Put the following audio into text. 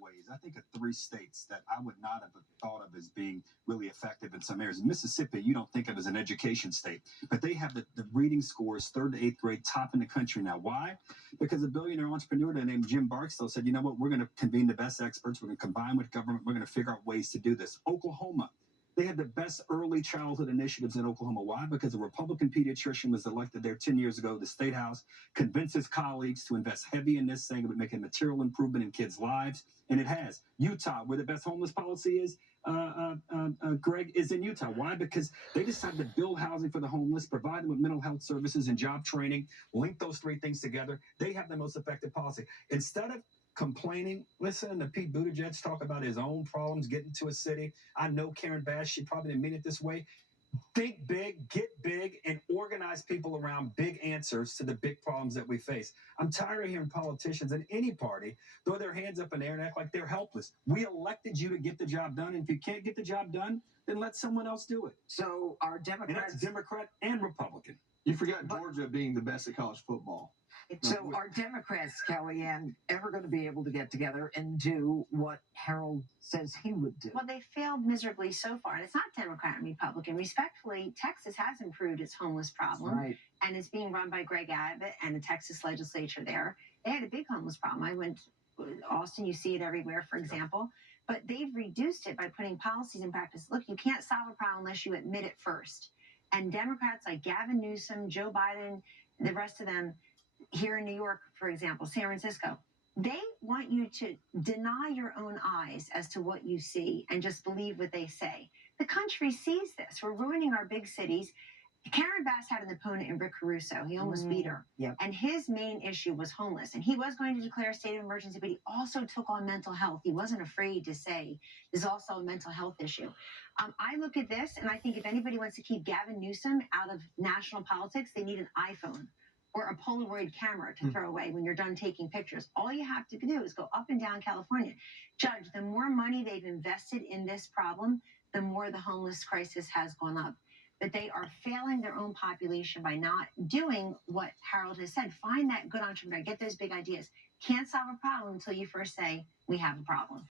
ways. I think of three states that I would not have thought of as being really effective in some areas. Mississippi, you don't think of as an education state, but they have the reading scores, third to eighth grade, top in the country now. Why? Because a billionaire entrepreneur named Jim Barksdale said, you know what, we're going to convene the best experts. We're going to combine with government. We're going to figure out ways to do this. Oklahoma. They had the best early childhood initiatives in Oklahoma. Why? Because a Republican pediatrician was elected there 10 years ago, the state house, convinced his colleagues to invest heavy in this, saying it would make a material improvement in kids' lives. And it has. Utah, where the best homeless policy is, Greg, is in Utah. Why? Because they decided to build housing for the homeless, provide them with mental health services and job training, link those three things together. They have the most effective policy. Instead of complaining, listen to Pete Buttigieg talk about his own problems getting to a city. I know Karen Bass, she probably didn't mean it this way. Think big, get big, and organize people around big answers to the big problems that we face. I'm tired of hearing politicians in any party throw their hands up in the air and act like they're helpless. We elected you to get the job done, and if you can't get the job done, then let someone else do it. So our Democrats... And that's Democrat and Republican. You forgot Georgia being the best at college football. So are Democrats, Kellyanne, ever going to be able to get together and do what Harold says he would do? Well, they failed miserably so far. And it's not Democrat and Republican. Respectfully, Texas has improved its homeless problem. Right. And it's being run by Greg Abbott and the Texas legislature there. They had a big homeless problem. I went to Austin, you see it everywhere, for example. But they've reduced it by putting policies in practice. Look, you can't solve a problem unless you admit it first. And Democrats like Gavin Newsom, Joe Biden, the rest of them, here in New York, for example, San Francisco, they want you to deny your own eyes as to what you see and just believe what they say. The country sees this. We're ruining our big cities. Karen Bass had an opponent in Rick Caruso. He almost beat her. Yep. And his main issue was homeless. And he was going to declare a state of emergency, but he also took on mental health. He wasn't afraid to say there's also a mental health issue. I look at this, and I think if anybody wants to keep Gavin Newsom out of national politics, they need an iPhone or a Polaroid camera to throw away when you're done taking pictures. All you have to do is go up and down California. Judge, the more money they've invested in this problem, the more the homeless crisis has gone up. But they are failing their own population by not doing what Harold has said. Find that good entrepreneur, get those big ideas. Can't solve a problem until you first say, we have a problem.